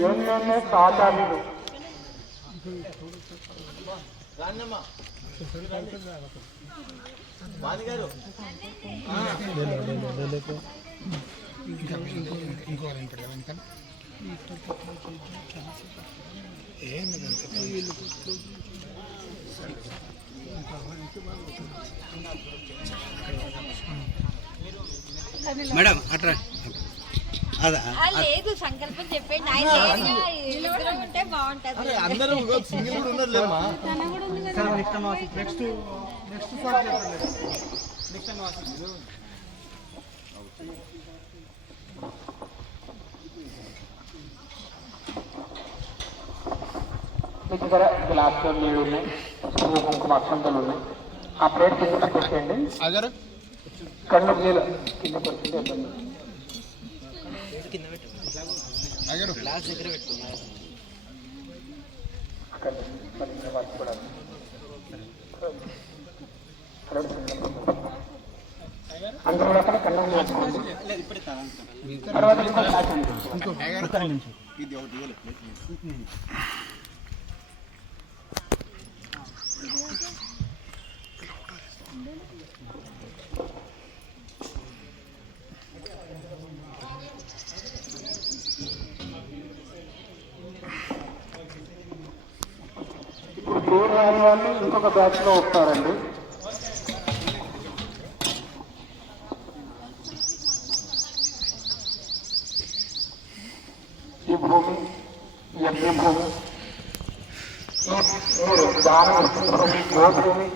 ఎన్నెన్నో సాధారణలు మేడం అట్రా అదా ఆ, లేదు సంకల్పం చెప్పండి ఆయన ఉంటే బాగుంటది. అందరూ సింగిల్ కూడా ఉన్నట్లేమా నెక్స్ట్ నెక్స్ట్ మీ దగ్గర గ్లాస్లో నీళ్ళు ఉన్నాయి కుంకుమ అక్షంతలు ఉన్నాయి ఆ ప్లేట్ కింద పెట్టండి అగరు కళ్ళు నీళ్ళు కింద పెట్టండి అగరు గ్లాస్ దగ్గర పెట్టుకున్నా అక్కడ మరి ఇంకా వాటి కూడా అందరూ కూడా కళ్ళు మూసుకోండి తర్వాత ఇంకో గ్లాస్ ఉంది. ఇది ఒకటి ఇవ్వలేదు ప్లేట్ రాని వాళ్ళు ఇంకొక బ్యాచ్లో వస్తారండి. ఈ భూమి యజ్ఞ భూమి మీరు దానం ఇస్తున్నారు మీ గోభూమి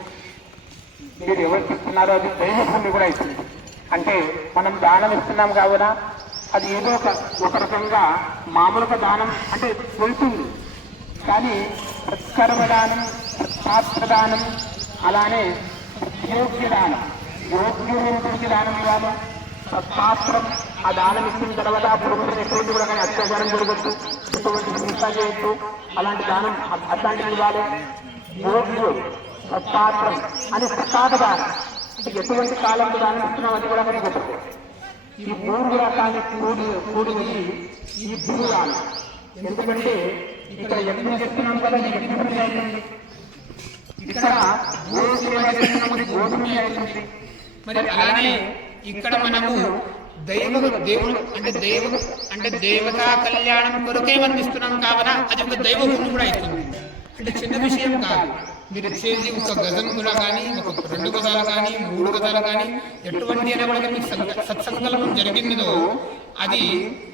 మీరు ఎవరికి ఇస్తున్నారో అది దైవ భూమి కూడా ఇస్తుంది అంటే మనం దానం ఇస్తున్నాం కావున అది ఏదో ఒక ఒక రకంగా మామూలుగా దానం అంటే వెళ్తుంది. కానీ సత్కర్మ దానం శాస్త్రదానం అలానే యోగ్యదానం దానం దానం ఇవ్వాలి సత్పాత్రం ఆ దానం ఇచ్చిన తర్వాత ఆ ఎటువంటి కూడా కానీ అత్యాచారం జరగద్దు. ఎటువంటి హింస చేయొద్దు. అలాంటి దానం అట్లాంటివి ఇవ్వాలి యోగ్యుడు సత్పాత్రం అని సత్పాత దానం. ఎటువంటి కాలంలో దానం ఇస్తున్నాం అది కూడా కానీ ఈ మూడు రకాలు కూడి కూడినది ఈ భూదానం ఎందుకంటే ఇక్కడ ఎక్కడ చెప్తున్నాం కదా ఈ యజ్ఞం అవుతుంది ఇక్కడ మరి అలానే ఇక్కడ మనము దైవ దేవుడు అంటే దేవ అంటే దేవతా కళ్యాణం కొరకే మనం ఇస్తున్నాం కావున అది ఒక దైవ భూమి కూడా అవుతుంది అంటే చిన్న విషయం కాదు. మీరు ఇచ్చేది ఒక గజం కూడా కానీ ఒక రెండు గజాలు కానీ మూడు గజాలు కానీ ఎటువంటి అయినా కూడా మీకు సంక- సత్సంకల్పం జరిగినదో అది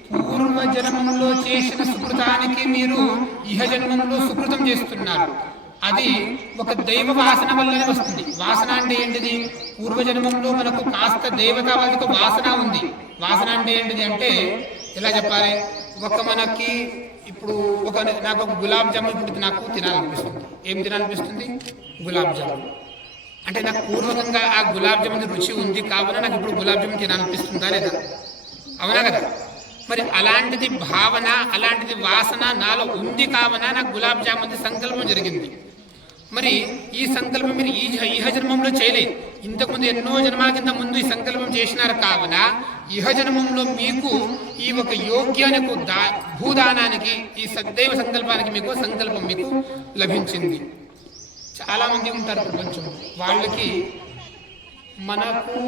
పూర్వ జన్మంలో చేసిన సుకృతానికి మీరు ఇహ జన్మంలో సుకృతం చేస్తున్నారు. అది ఒక దైవ వాసన వల్లనే వస్తుంది. వాసన అంటే ఏంటిది? పూర్వజన్మంలో మనకు కాస్త దేవతావాదికి వాసన ఉంది. వాసన అంటే ఏంటిది అంటే ఎలా చెప్పాలి? ఒక మనకి ఇప్పుడు ఒక నాకు ఒక గులాబ్ జామున్ ఇప్పుడు నాకు తినాలనిపిస్తుంది. ఏం తినాలనిపిస్తుంది? గులాబ్ జామున్. అంటే నాకు పూర్వకంగా ఆ గులాబ్ జామున్ రుచి ఉంది కావున నాకు ఇప్పుడు గులాబ్ జామున్ తినాలనిపిస్తుందా లేదా? అవునా కదా? మరి అలాంటిది భావన అలాంటిది వాసన నాలో ఉంది కావున నాకు గులాబ్ జామున్ సంకల్పం జరిగింది. మరి ఈ సంకల్పం మీరు ఈ ఇహ జన్మంలో చేయలేదు. ఇంతకుముందు ఎన్నో జన్మాల కింద ముందు ఈ సంకల్పం చేసినారు కావున ఇహ జన్మంలో మీకు ఈ ఒక యోగ్యానికి దా భూదానానికి ఈ సద్దైవ సంకల్పానికి మీకు సంకల్పం మీకు లభించింది. చాలామంది ఉంటారు ప్రపంచం వాళ్ళకి మనకు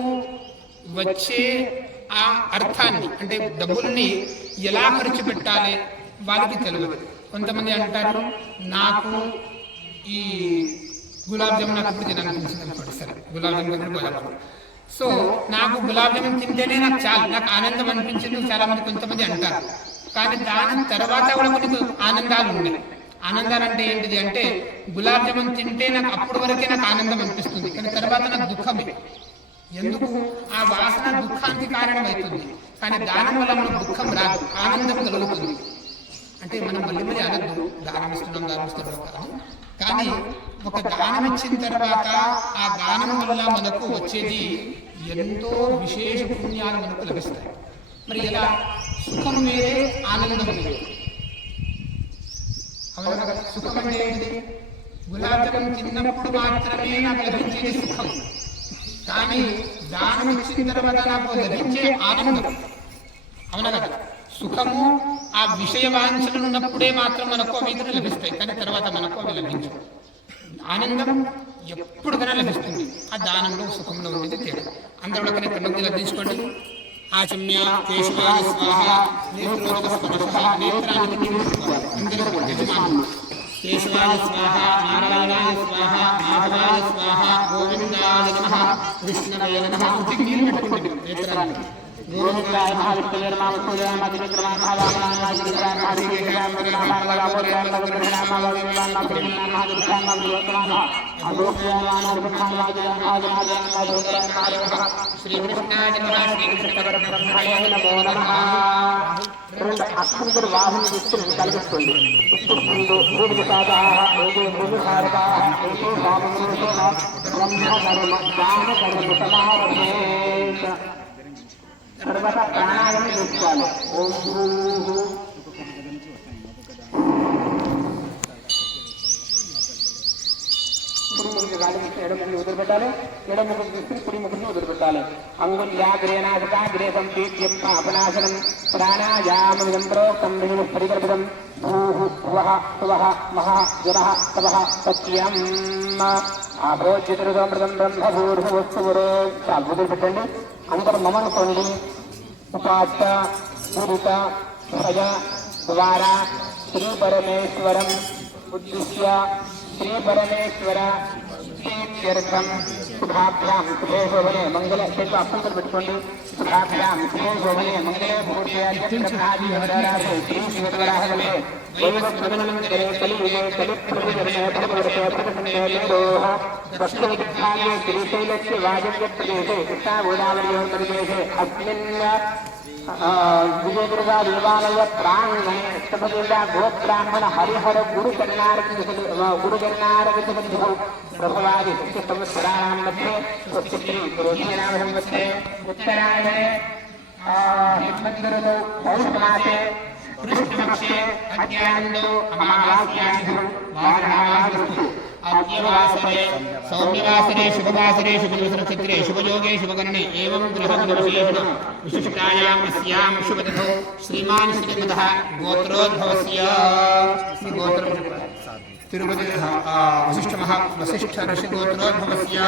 వచ్చే ఆ అర్థాన్ని అంటే డబ్బుల్ని ఎలా ఖర్చు పెట్టాలి వాళ్ళకి తెలియదు కొంతమంది అంటారు నాకు ఈ గులాబ్ జామున్ నాకు ఇప్పుడు తినాలనిపించింది అనుకోండి సరే గులాబ్ జామున్ కూడా గులాబ్ సో నాకు గులాబ్ జామున్ తింటేనే నాకు చాలా నాకు ఆనందం అనిపించింది. చాలా మంది కొంతమంది అంటారు. కానీ దాని తర్వాత కూడా కొన్ని ఆనందాలు ఉన్నాయి. ఆనందాలు అంటే ఏంటిది అంటే గులాబ్ జామున్ తింటే నాకు అప్పటి వరకే నాకు ఆనందం అనిపిస్తుంది. కానీ తర్వాత నాకు దుఃఖమే ఎందుకు? ఆ వాసన దుఃఖానికి కారణమవుతుంది. కానీ దానం వల్ల మనకు దుఃఖం రాదు ఆనందం కలుగుతుంది. అంటే మనం మళ్ళీ మళ్ళీ అనద్దు దానం ఇస్తున్నాం దానం ఇస్తున్నాం కానీ ఒక దానం ఇచ్చిన తర్వాత ఆ దానం వల్ల మనకు వచ్చేది ఎంతో విశేష పుణ్యాలు మనకు లభిస్తాయి. మరి ఎలా? సుఖం వేరే ఆనందం వేరే. అవునా సుఖం అంటే ఏంటి? గులాబ్ తిన్నప్పుడు మాత్రమే నాకు లభించేది సుఖం. కానీ దానం ఇచ్చిన తర్వాత నాకు లభించే ఆనందం. అవునా కదా? సుఖము ఆ విషయ వాంఛనలు ఉన్నప్పుడే మాత్రం మనకు అవి లభిస్తాయి. కానీ తర్వాత మనకు అవి లభించవు. ఆనందం ఎప్పుడుకైనా లభిస్తుంది. ఆ దానంలో సుఖంలో ఉండేది తేడా. అందరూ ఒకరి కన్నులు లభించుకోండి ఆచమ్య కేశవాయ స్వాహ నేత్రోదక అందరూ కేశవాయ స్వాహ నారాయణాయ స్వాహ మాధవాయ స్వాహ గోవిందాయ నమ కృష్ణాయ నమ ఉత్తి నీళ్ళు పెట్టుకోండి నేత్రాన్ని రెండు వాహన దుస్తులను కలిగిస్తుంది పుష్పుండు మూడు విషాదాః మూడు బ్రహ్మ కర్మ కర్మ తర్వాత ప్రాణాయామం చేసుకోవాలి. ఓం భూః కుడి ముఖం గాలి తీసి ఎడమ వదిలిపెట్టాలి. ఎడమ ముఖం తీసుకుని వదిలిపెట్టాలి. అంగుల్యాగ్రేనాథకాగ్రే సంపీత్యం పాపనాశనం. ప్రాణాయామమిదం ప్రోక్తం విష్ణు పరికల్పితం భూః భువః సువః మహః జనః తపః సత్యం. వదిలిపెట్టండి అందరు మమనుకోండి उपास्त गुरुत भय द्वारा श्री परमेश्वरम उद्दिश्य श्री परमेश्वर शुभाभ्याम शुभे शोभने मंगल शुभाभ्याम शुभे शोभने मंगल श्री ప్రసన్నే లింగోః వస్తువిద్ధానే శ్రీశైలస్య వాజవ్య ప్రదేశే కృష్ణాగోదావరియోర్మరిదేశే అస్మిన్ విజయదుర్గా దేవాలయ ప్రాంగణే సభదుర్గా గోబ్రాహ్మణ హరిహర గురు కర్ణారక గురు కర్ణారక ప్రభవాది पृष्ठपक्षे सौम्यवासरे, शुभवासरे शुभदिवसनक्षत्रे शुभयोगे, शुभगणने, एवं गृहगुणविशेषण विशिष्टायाम् अस्यां शुभतिथौ श्रीमान् श्रीमतः गोत्रोद्भवस्य। गोत्रं तिरुपति वसिष्ठमः वसिष्ठऋषिगोत्रोद्भवस्य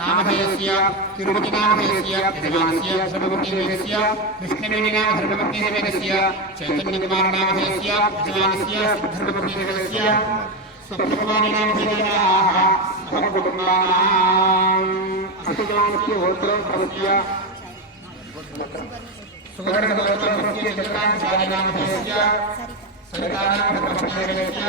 नामधेयस्य तिरुपतिनामधेयस्य यजमानस्य धर्मपत्नीवेदस्य कृष्णवेणिना धर्मपत्नीवेदस्य चैतन्यकुमारनामधेयस्य यजमानस्य धर्मपत्नीवेदस्य स्वप्रभुमानिनामधेयाः स्वकुटुम्बानाम् असुजानस्य गोत्रोद्भवस्य सुवर्णगोत्रस्य चक्राचार्यनामधेयस्य सरितानां धर्मपत्नीवेदस्य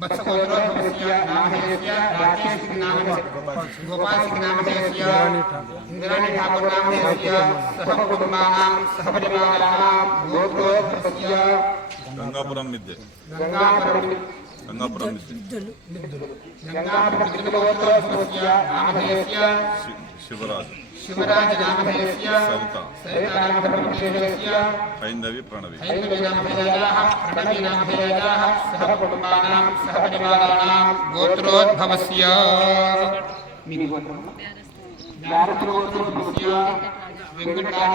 वत्स गोत्रो नामधेयस्य राकेश नाम गोपाल सिंह नामधेयस्य इंद्राणी ठाकुर नामधेयस्य सह कुटुंबानां सह परिवाराणां गोत्रो गंगापुरम मिद्दे गंगापुरम గంగాపురం. శివరాజు. సవిత. హైందవి ప్రణవి. గోత్రోద్భవస్య. వెంకటాహ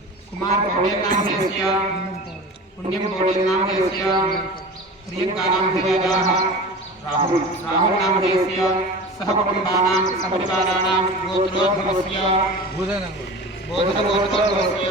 कुमार पौडेल नाम देस्य पुण्यम पौडेल नाम देस्य प्रियंका नाम देयाः राहुल राहुल नाम देस्य सहकुटुम्बानां सपरिवाराणां गोत्रोद्भवस्य बोधनगोत्रोद्भवस्य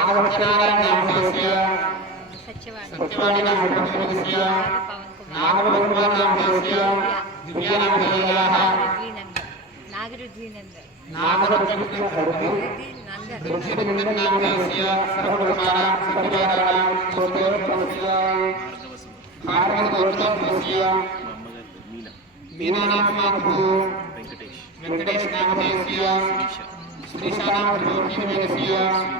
సాయి శ్రీ సమృద్ధి సాయిశ్రీ సమృద్ధినామధేయాः ఆశ్రిత్ కార్తికేయ ఆశ్రిత్ కార్తీనామధేయస్య అజయ్ కుమార్ అజయకుమారనామధేయస్య విశాలాక్షి విశాలాక్షనామధేయాः ఆదిత్య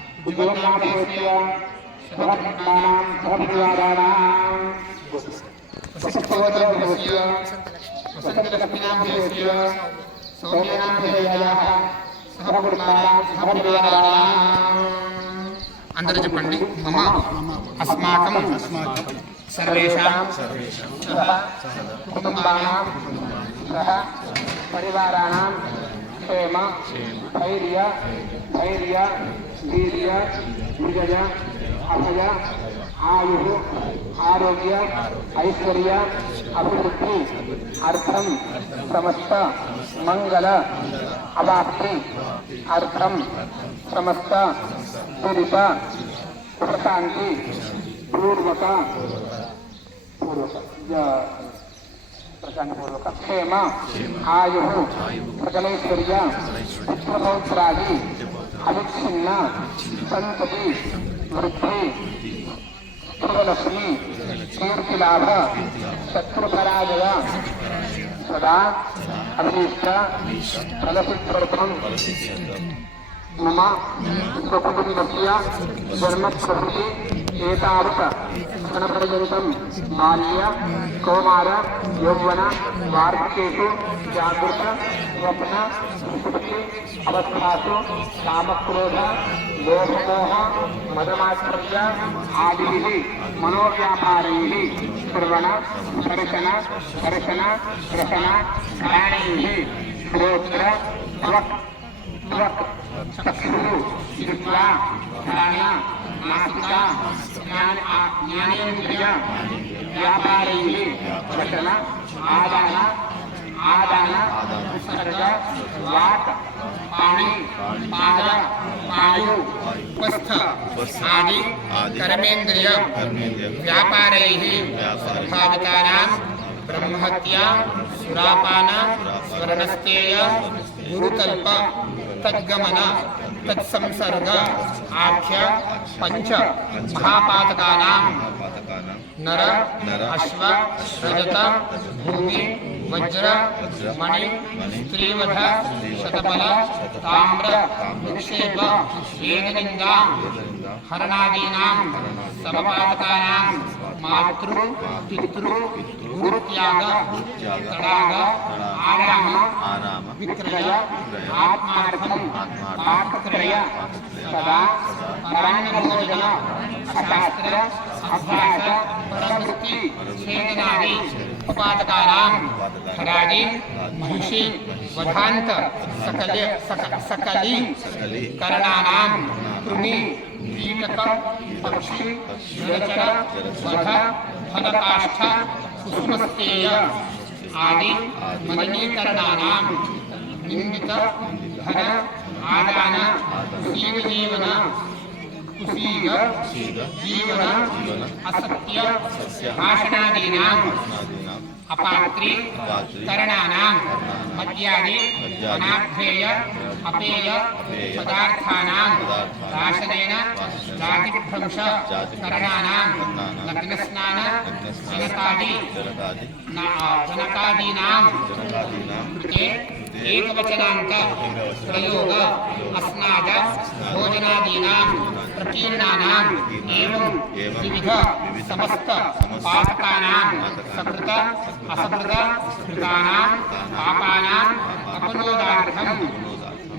సహకుటుంబానాం అందరూ చెప్పండి. మమ అస్మాకం. సర్వేషాం. కుటుంబానాం. సహ క్షేమ. ధైర్య. ధైర్య. दीर्घ अभय आयु, आरोग्य, ऐश्वर्य, अभिवृद्धि, अर्थ, समस्त, मंगल अवाप्ति अर्थ, समस्त दुरीप उपशांति पूर्वक क्षेम, आयु सकलेश्वर्य पुत्र పుత్రపౌత్రాది సంతతి వృద్ధి శుభలక్ష్మి కీర్తిలాభ శత్రుపరాజయ సదా అభీష్ట ఫలసిద్ధ్యర్థం మమ స్వకుటుంబస్య జన్మప్రభృతి ఏతావత క్షణపర్యంతం బాల్య కౌమార యౌవన వార్ధకేషు జాగృత స్వప్న సుషుప్తి అవస్థాసు కామక్రోధ లోభమోహ మదమాత్సర్య ఆది మనోవ్యాపారై శ్రవణ దర్శన దర్శన రసన ప్రాణై శ్రోత్ర త్వక్ త్వక్ చక్షు దృష్ట్వా ప్రాణ मासिका, ज्ञान ज्ञानेन्द्रिय व्यापारैः वचन आदान आदान विसर्ग वाक्, पाणि पाद वायु स्वस्थ आदि, कर्मेन्द्रिय व्यापारैः भावितानां ब्रह्महत्या, सुरापान, स्वर्णस्तेय, गुरुकल्प, तद्गमन। तत्संसर्ग, आख्य, पंच महापातका नर, अश्व, रजत, भूमि, वज्र, मणि, स्त्रीवध शतपल ताम्र, निक्षेप वेदनिंदा हरणादीनां समपातकानां मातृ पितृ गुरुत्याग तडाग आराम विक्रय आत्मार्थम आत्मक्रय सदा परान्नभोजन अशास्त्र अभ्यास प्रवृत्ति छेदनादि उपातकानां हरादि महिषी वधान्त सकल सकली करणानां कृणी दीपक पक्षी जलचर वध फलकाष्ठ कुसुमस्तेय आदि मलिनीकरणानां निन्दित घन आदान कुसीवजीवन कुसीग जीवन असत्य भाषणादीनाम् अपात्री तरणानां मद्यादि अनाध्रेय अपेय पदार्थानां दाशनेन जातिभ्रंश कर्णानां लग्नस्नान जनकादि जनकादीनां कृते एकवचनान्त प्रयोग अस्नाद भोजनादीनां प्रकीर्णानाम् एवं विविध समस्त पातकानां सकृत असकृत कृतानां पापानाम् अपनोदार्थम्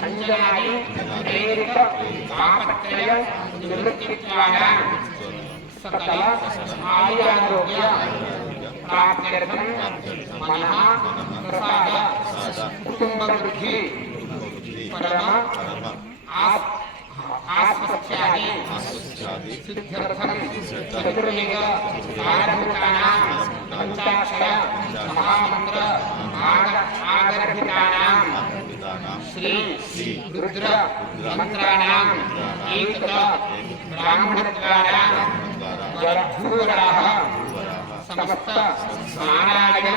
కృత్య అంజనాది ప్రేరిత తాపత్రయ నివృత్తిత్వాన సకల ఆయురారోగ్య ప్రాప్త్యర్థం మనః ప్రసాద కుటుంబ వృద్ధి పరమ ఆప్ ఆస్పత్యాది సిద్ధ్యర్థం చతుర్వేద ఆరంభకానాం పంచాక్షర మహామంత్ర ఆగ- ఆగర్భితానాం. శ్రీ रुद्र मन्त्राणाम् एकत ब्राह्मणद्वारा वरभूवराः समस्त स्नानाय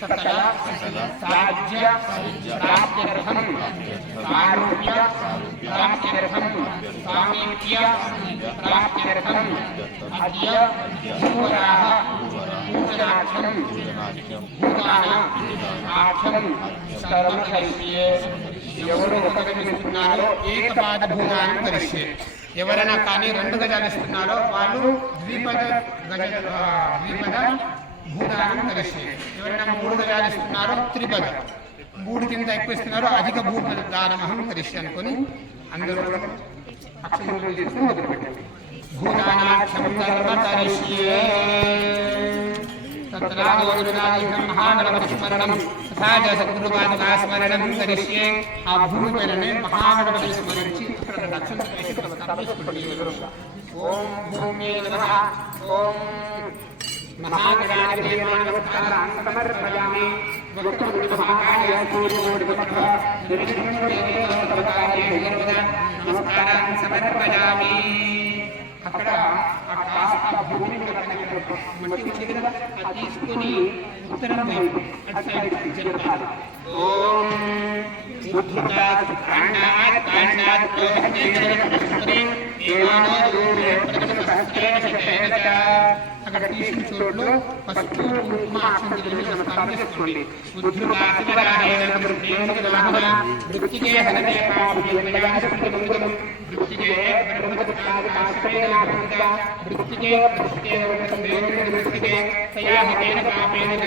सकल राज्य प्राप्त्यर्थम आरोग्य प्राप्त्यर्थम सामीप्य प्राप्त्यर्थम अद्य भूवराः पूजनार्थम भूताना आचरण कर्म करिष्ये ఎవరు ఒక ఉపగమిస్తున్నారో ఏకపాద భూమానం కరిష్యే ఎవరైనా కానీ రెండు గజాలు ఇస్తున్నారో వాళ్ళు ద్విపద గజ ద్విపద భూదానం కలిసి. ఎవరైనా మూడు గజాలు ఇస్తున్నారో త్రిపద. మూడు కింద ఎక్కువ ఇస్తున్నారో అధిక భూపద దానం అహం కలిసి అనుకుని అందరూ అక్షంతులు చేస్తూ మొదలుపెట్టండి భూదానాక్షం కర్మ కరిష్యే తత్రాగోరునాదికం మహాగణపతి స్మరణం తథా చ సద్గురుపాదుకా ఆ భూమి పైననే మహాగణపతి స్మరించి ఇక్కడ నమస్కారం ఓం భూమి ఓం సమర్పయామి. అక్కడ ఆ కాస్త కూడా మట్టి ఉంది కదా అది తీసుకుని ఉత్తరం వైపు అటు సైడ్ జరపాలి ఓం కాండాత్ కాండాత్ శతేన చ. అక్కడ తీసిన చోట్లో పసుపు కుంకుమ అక్షంతలు నమస్కారం చేసుకోండి ఉద్ధృతాశివరాహేణ వృత్తికే హనతే పాపం వృత్తికే వృత్తికే వృత్తికే తయా పాపేన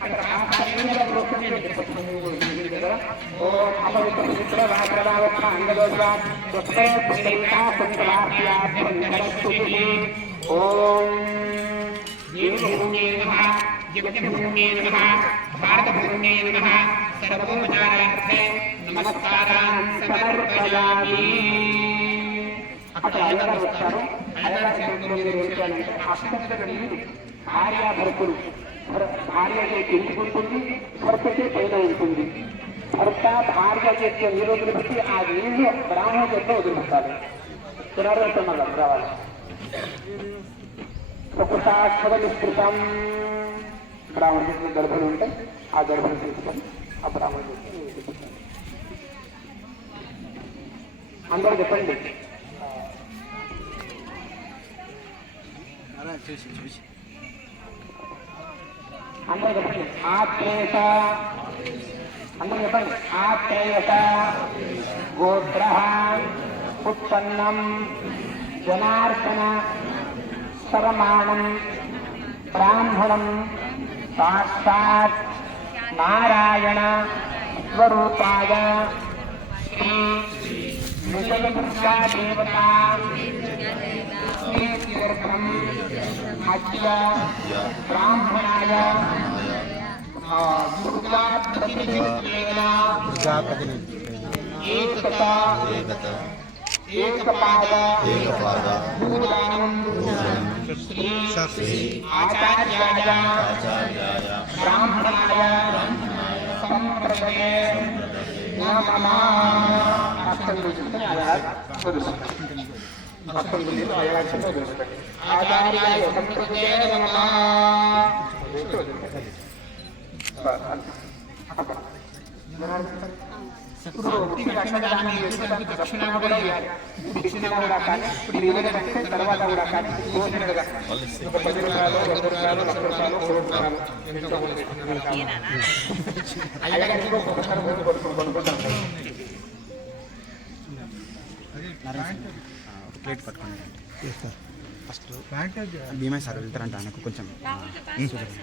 అక్కడ కాశ్రేణ వృత్తికే ఓం అపవిత్ర రాగరావత అంగదోష స్వస్తే పుణ్యతా సంకలాభ్యాభ్యంతరస్తుతి ఓం దేవభూమ్యే నమః జగద్భూమ్యే నమః భారతభూమ్యే నమః సర్వోపచారార్థే నమస్కారాన్ సమర్పయామి అక్కడ అయ్యగారు వస్తారు అయ్యగారు చేతుల్లో మీరు ఏంటంటే అక్షంతలని భార్యాభర్తలు భర్- భార్య చేతి ఇంటికి ఉంటుంది భర్త చేతి పైన ఉంటుంది భర్త భార్య చేతి నీరు వదిలిపెట్టి ఆ నీళ్ళు బ్రాహ్మణ చేతిలో వదిలిపెట్టాలి పునరుద్ధరణ రావాలి ప్రకృతాక్షర నిష్కృతం బ్రాహ్మణ చేతిలో గర్భలు ఉంటాయి ఆ గర్భలు తీసుకొని ఆ బ్రాహ్మణ చేతిలో నీళ్ళు పెట్టాలి. అందరూ చెప్పండి అందరూ చెప్పండి ఆత్రేయత అందరం చెప్పండి ఆత్రేయత గోత్ర ఉత్పన్నం జనార్దన సరమాణం బ్రాహ్మణం సాక్షాత్ నారాయణ స్వరూపాయ శ్రీ విజయదుర్గా దేవత శ్రీతీర్థం అద్య బ్రాహ్మణాయ ఆ, దుర్గా ప్రతినిధిత్వేన ఏకత ఏకపాద భూదానం శ్రీ ఆచార్యాయ బ్రాహ్మణాయ దక్షిణ దానం చేసేటప్పుడు దక్షిణ కూడా ఇవ్వాలి. దక్షిణ కూడా కానీ ఇప్పుడు ఇవ్వలేదు అంటే తర్వాత కూడా కానీ భోజనం కదా ఒక పది రూపాయలు వంద రూపాయలు లక్ష రూపాయలు కోటి రూపాయలు ఎంతో కొంత పెట్టుకున్నారు కాబట్టి. అయ్యగారికి ఒక్కొక్కసారి భోజనం కొట్టుకుని కొనుక్కుంటారు ప్లేట్ పట్టుకోండి ఫస్ట్ భీమా సార్ వెళ్తారంట ఆయనకు కొంచెం